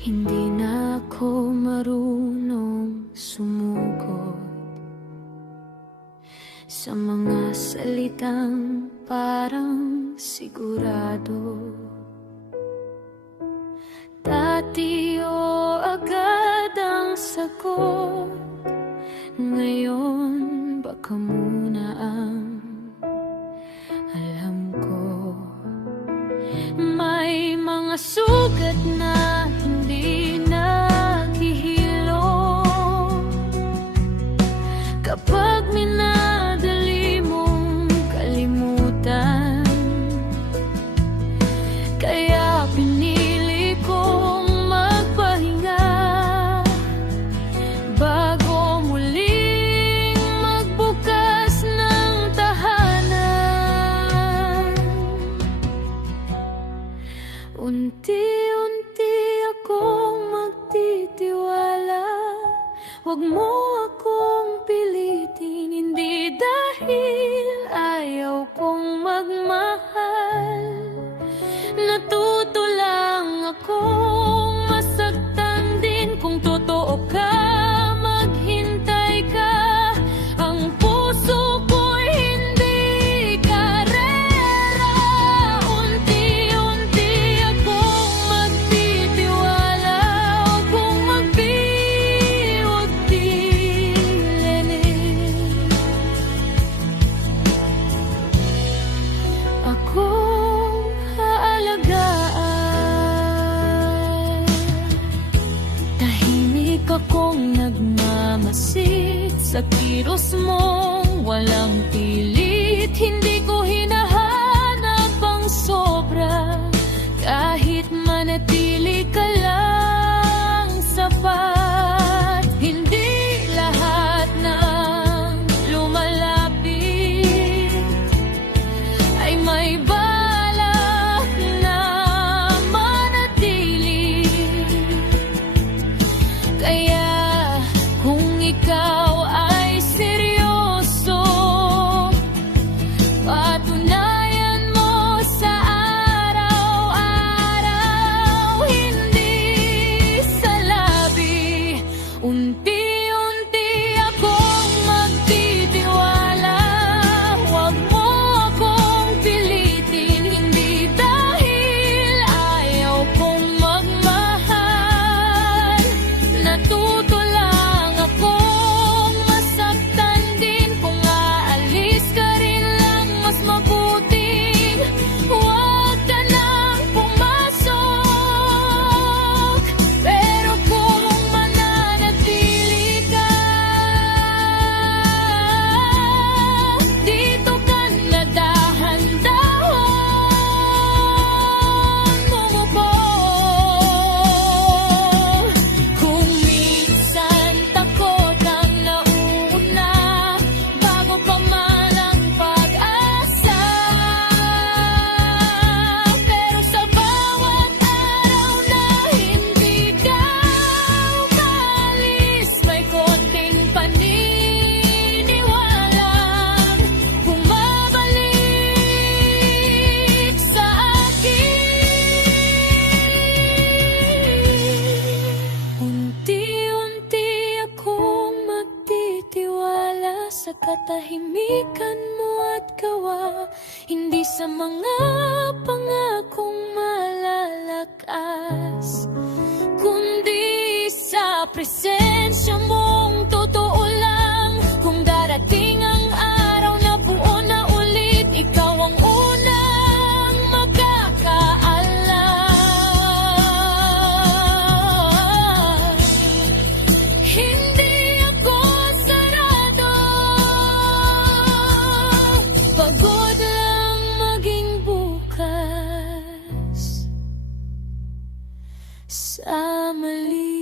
Hindi na ako marunong sumugot sa mga salitang parang sigurado. Dati agad ang sagot, ngayon baka muna ang alam ko. May mga sugat na hindi naghihilo kapag minadali mong kalimutan. Kaya pinili kong magpahinga bago muling magbukas ng tahanan. Unti-unti akong magtitiwala, huwag mo akong pilitin. Hindi dahil ayaw kong magmahal, natuto lang akong masaktan din. Kung totoo ka, maghintay ka. Ang puso ko'y hindi karera. Unti-unti akong magtitiwala, huwag kong magbiwag-bilin. Akong aalagaan. Tahimik akong nagmamasid sa kilos mong walang pilit. Hindi ko hinahanap ang sobra, kahit manatili ka lang sapat. Hindi lahat ng lumalapit ay may balak na manatili. Kaya kung ikaw ay seryoso, patunayan mo sa araw-araw, hindi sa labi. Unti-unti akong magtitiwala, huwag mo akong pilitin. Hindi dahil ayaw kong magmahal, natuto lang akong masaktan din. Kung aalis ka rin lang, mas mabuting huwag ka nang pumasok. Pero kung mananatili ka, dito ka na dahan-dahan bumubo. Kung minsan takot ang nauna, bago pa man ang pag-asa. Pero sa bawat araw na hindi ka umalis, may konting paniniwalang bumabalik sa akin. Unti-unti akong magtitiwala sa katahimikan mo at gawa, hindi sa mga pangakong malalakas, kundi sa presensya mong totoo lang. Kung darating ang araw na buo na ulit, ikaw ang unang makakaalam. Hindi ako sarado, pagod lang maging bukas sa mali.